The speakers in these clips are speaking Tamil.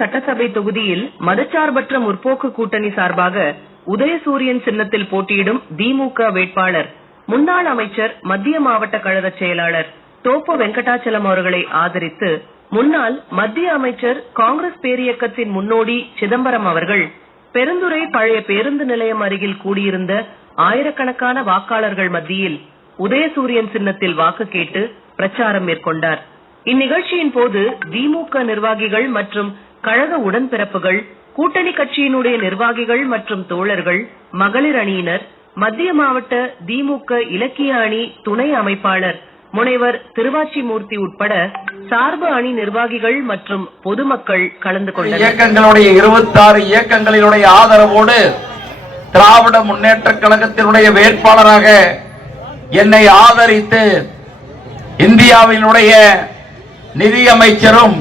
சட்டசபை தொகுதியில் மதச்சார்பற்ற முற்போக்கு கூட்டணி சார்பாக உதயசூரியன் சின்னத்தில் போட்டியிடும் திமுக வேட்பாளர் முன்னாள் அமைச்சர் மத்திய மாவட்ட கழக செயலாளர் தோப்பு வெங்கடாச்சலம் அவர்களை ஆதரித்து முன்னாள் மத்திய அமைச்சர் காங்கிரஸ் பேரியக்கத்தின் முன்னோடி சிதம்பரம் அவர்கள் பெருந்துறை பழைய பேருந்து நிலையம் அருகில் கூடியிருந்த ஆயிரக்கணக்கான வாக்காளர்கள் மத்தியில் உதயசூரியன் சின்னத்தில் வாக்கு கேட்டு பிரச்சாரம் மேற்கொண்டார். இந்நிகழ்ச்சியின் போது திமுக நிர்வாகிகள் மற்றும் கழக உடன்பிறப்புகள், கூட்டணி கட்சியினுடைய நிர்வாகிகள் மற்றும் தோழர்கள், மகளிர் அணியினர், மத்திய மாவட்ட திமுக இலக்கிய அணி துணை அமைப்பாளர் முனைவர் திருவாச்சிமூர்த்தி உட்பட சார்பு அணி நிர்வாகிகள் மற்றும் பொதுமக்கள் கலந்து கொண்டனர். இயக்கங்களுடைய 26 இயக்கங்களினுடைய ஆதரவோடு திராவிட முன்னேற்ற கழகத்தினுடைய வேட்பாளராக என்னை ஆதரித்து இந்தியாவினுடைய நிதியமைச்சரும்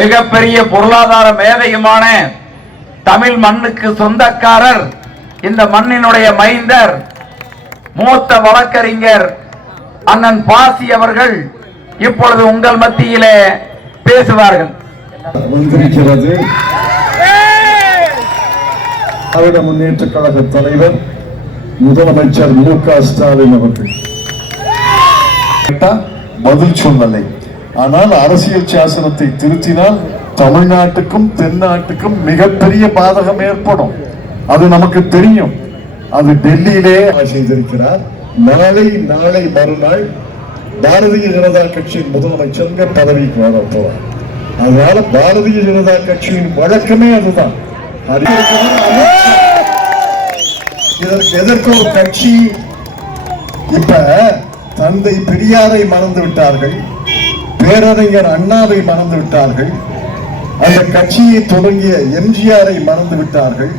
மிகப்பெரிய பொருளாதார மேதையுமான தமிழ் மண்ணுக்கு சொந்தக்காரர், இந்த மண்ணினுடைய மைந்தர், மூத்த வழக்கறிஞர் அண்ணன் பாசி அவர்கள் இப்பொழுது உங்கள் மத்தியிலே பேசுவார்கள். வந்திருக்கிறது திராவிட முன்னேற்ற கழக தலைவர் முதலமைச்சர் மு.க. ஸ்டாலின் அவர்கள். பதில் சொல்லலை. ஆனால் அரசியல் சாசனத்தை திருத்தினால் தமிழ்நாட்டுக்கும் தென்னாட்டுக்கும் மிகப்பெரிய பாதகம் ஏற்படும். அது நமக்கு தெரியும். அது டெல்லியிலே செய்திருக்கிறார். நாளை மறுநாள் பாரதிய ஜனதா கட்சியின் முதலமைச்சர் பதவிக்கு வரப்போவார். அதனால பாரதிய ஜனதா கட்சியின் வழக்கமே அதுதான். எதற்கு ஒரு கட்சி இப்ப தந்தை பெரியாரை மறந்து விட்டார்கள், பேரறிஞர் அண்ணாவை மறந்து விட்டார்கள், அந்த கட்சியை தொடங்கிய எம்ஜிஆரை மறந்து விட்டார்கள்,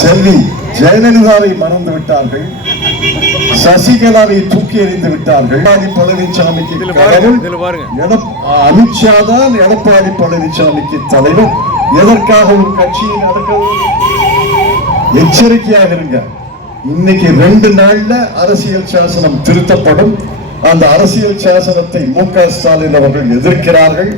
செல்வி ஜெயலலிதாவை மறந்து விட்டார்கள், சசிகலாவை தூக்கி எறிந்து விட்டார்கள். பழனிசாமிக்கு அமித்ஷா தான் எடப்பாடி பழனிசாமிக்கு தலைவர். எதற்காக ஒரு கட்சியை நடக்கிறது? எச்சரிக்கையாக இருங்க. இன்னைக்கு 2 நாள்ல அரசியல் சாசனம் திருத்தப்படும். அந்த அரசியல் சாசனத்தை மு.க. ஸ்டாலின் அவர்கள் எதிர்க்கிறார்கள்,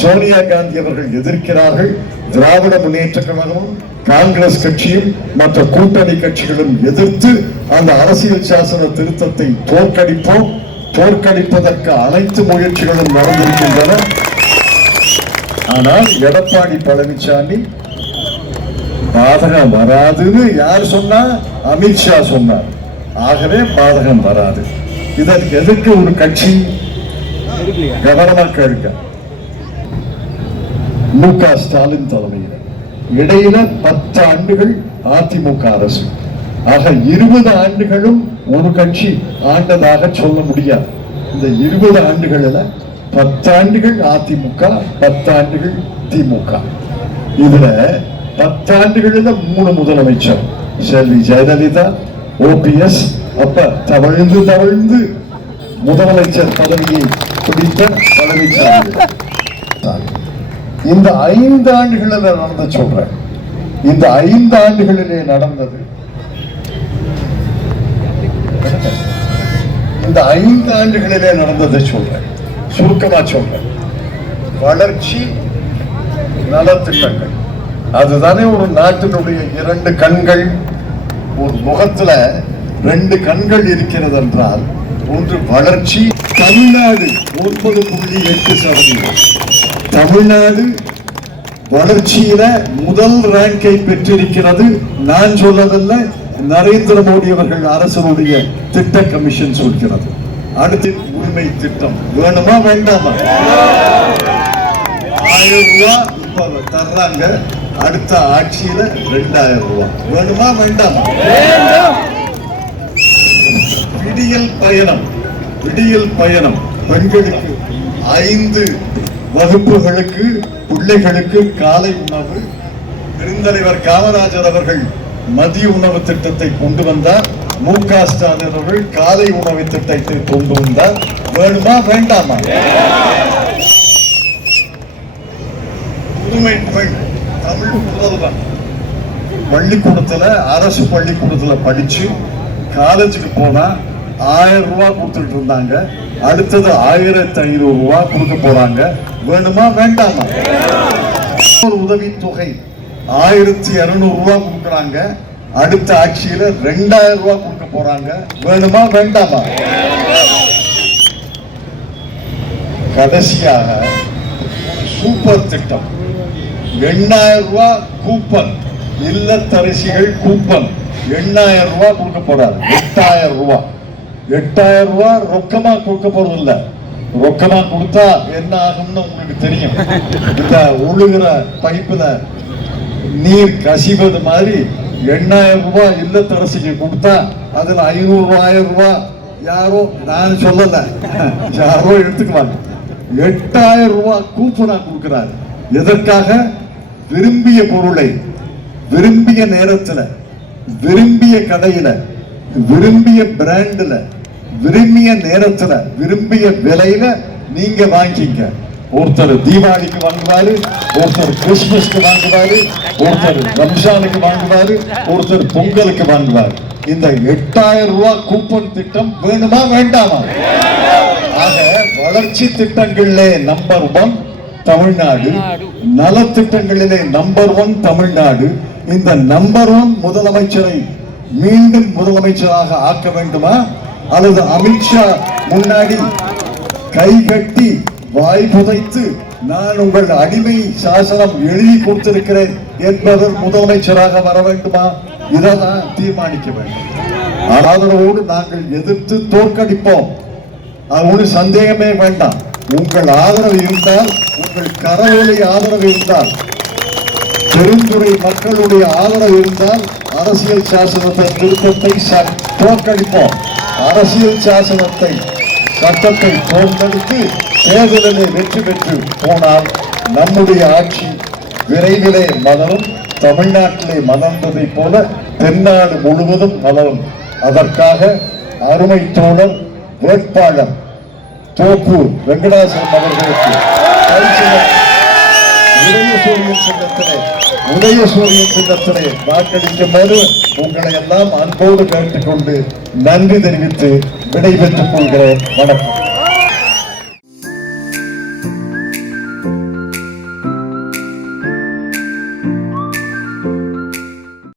சோனியா காந்தி அவர்கள் எதிர்க்கிறார்கள். திராவிட முன்னேற்ற கழகமும் காங்கிரஸ் கட்சியும் மற்ற கூட்டணி கட்சிகளும் எதிர்த்து அந்த அரசியல் சாசன திருத்தத்தை தோற்கடிப்போம். தோற்கடிப்பதற்கு அனைத்து முயற்சிகளும் நடந்திருக்கின்றன. ஆனால் எடப்பாடி பழனிசாமி பாதகம் வராதுன்னு யார் சொன்னா? அமித்ஷா சொன்னார். ஆகவே பாதகம் வராது. இதற்கு எதுக்கு ஒரு கட்சி? கவனமா கேளுங்க. மு.க. ஸ்டாலின் தலைமையில் இடையில 10 ஆண்டுகள் அதிமுக அரசு. ஆக 20 ஆண்டுகளும் ஒரு கட்சி ஆண்டதாக சொல்ல முடியாது. இந்த 20 ஆண்டுகளில் 10 ஆண்டுகள் அதிமுக, 10 ஆண்டுகள் திமுக. இதுல 10 ஆண்டுகளில் 3 முதலமைச்சர், செல்வி ஜெயலலிதா, OPS, அப்ப தவழ்ந்து முதலமைச்சர் பதவியை பிடித்த பழனிசாமி. இந்த 5 ஆண்டுகளில் நடந்த சொல்றேன். இந்த 5 ஆண்டுகளிலே நடந்தது, இந்த 5 ஆண்டுகளிலே நடந்ததை சொல்றேன், சுருக்கமா சொல்றேன். வளர்ச்சி, நலத்திட்டங்கள், அதுதானே ஒரு நாட்டினுடைய 2 கண்கள். ஒரு முகத்துல 2 கண்கள் இருக்கிறது என்றால் ஒன்று வளர்ச்சி. தமிழ்நாடு 9.8%. தமிழ்நாடு வளர்ச்சியில முதல் ரேங்கை பெற்றிருக்கிறது. நான் சொல்லதல்ல, நரேந்திர மோடி அவர்கள் அரசுடைய திட்ட கமிஷன் சொல்கிறது. அடுத்து உரிமை திட்டம் வேணுமா வேண்டாமா? 1000 ரூபாய் இப்ப தர்றாங்க. அடுத்த ஆட்சியில 2000 ரூபாய் வேணுமா வேண்டாமா? விடியல் பயணம் பெண்களுக்கு 5 வகுப்புகளுக்கு பிள்ளைகளுக்கு காலை உணவு. பெருந்தலைவர் காமராஜர் அவர்கள் மதிய உணவு திட்டத்தை கொண்டு வந்தார். மு.க. ஸ்டாலின் அவர்கள் காலை உணவு திட்டத்தை கொண்டு வந்தார். வேணுமா வேண்டாமா? புதுமை பெண் தமிழ் முதல்வர் பள்ளிக்கூடத்துல, அரசு பள்ளிக்கூடத்துல படிச்சு காலேஜுக்கு போனா 1000 ரூபாய் கொடுத்துட்டு இருந்தாங்க. அடுத்தது 1500 ரூபாய் கொடுக்க போறாங்க. வேணுமா வேண்டாமா? உதவித்தொகை 1200 ரூபாய் கொடுக்கறாங்க. அடுத்த ஆட்சியில 2000 ரூபாய் கொடுக்க போறாங்க. வேணுமா வேண்டாமா? கடைசியாக சூப்பர் திட்டம் 8000 ரூபாய் கூப்பன், இல்லத்தரசிகள் கூப்பன் 8000 ரூபாய் கொடுக்க போறாரு. 8000 ரூபாய் 8000 ரூபாய் ரொக்கமா கொடுக்க போறது இல்ல. ரொக்கமா கொடுத்தா என்ன ஆகும்னு உங்களுக்கு தெரியும். இந்த ஒழுகிற பைப்புல நீர் கசிவது மாதிரி 8000 ரூபாய் இல்லத்தரசிக்கு கொடுத்தா அதுல 500 1000 ரூபாய் யாரோ, நான் சொல்லல, யாரோ எடுத்துக்குவாங்க. 8000 ரூபாய் கூப்பனா கொடுக்கிறார். எதற்காக? விரும்பிய பொருளை விரும்பிய நேரத்துல, விரும்பிய கடையில, விரும்பிய பிராண்ட்ல, விரும்பிய நேரத்துல, விரும்பிய விலையில நீங்க வாங்கிங்க. ஒருத்தர் தீபாவளிக்கு வாங்குவாரு, ஒருத்தர் கிறிஸ்துமஸ்க்கு வாங்குவாரு, ஒருத்தர் ரம்ஜானுக்கு வாங்குவாரு, ஒருத்தர் பொங்கலுக்கு வாங்குவாரு. இந்த 8000 ரூபாய் கூப்பன் திட்டம் வேணுமா வேண்டாமா? ஆக வளர்ச்சி திட்டங்களிலே நம்பர் 1 தமிழ்நாடு, நலத்திட்டங்களிலே நம்பர் 1 தமிழ்நாடு. இந்த நம்பர் 1 முதலமைச்சரை மீண்டும் முதலமைச்சராக ஆக்க வேண்டுமா, அல்லது அமித்ஷா முன்னாடி கை கட்டி வாய் புதைத்து நான் உங்கள் அடிமை சாசனம் எழுதி கொடுத்திருக்கிறேன் என்பவர் முதலமைச்சராக வர வேண்டுமா? இதான் தீர்மானிக்க வேண்டும். ஆதரவோடு நாங்கள் எதிர்த்து தோற்கடிப்போம். அது ஒரு சந்தேகமே வேண்டாம். உங்கள் ஆதரவு இருந்தால், உங்கள் கரவொலி ஆதரவு இருந்தால், பெருந்துறை மக்களுடைய ஆதரவு இருந்தால் அரசியல் சாசனத்தை திருத்தத்தை தோற்கடிப்போம். அரசியல் சாசனத்தை சட்டத்தை தோற்கடித்து தேர்தலிலே வெற்றி பெற்று போனால் நம்முடைய ஆட்சி விரைவிலே மலரும். தமிழ்நாட்டிலே மலர்ந்ததை போல தென்னாடு முழுவதும் மலரும். அதற்காக அருமை தோழர் வேட்பாளர் தோப்பூர் வெங்கடாசலம் அவர்களுக்கு உதயசூரியன் சின்னத்திலே வாக்களிக்கும்போது உங்களை எல்லாம் அன்போடு கேட்டுக்கொண்டு நன்றி தெரிவித்து விடைபெற்றுக் கொள்கிறேன். வணக்கம்.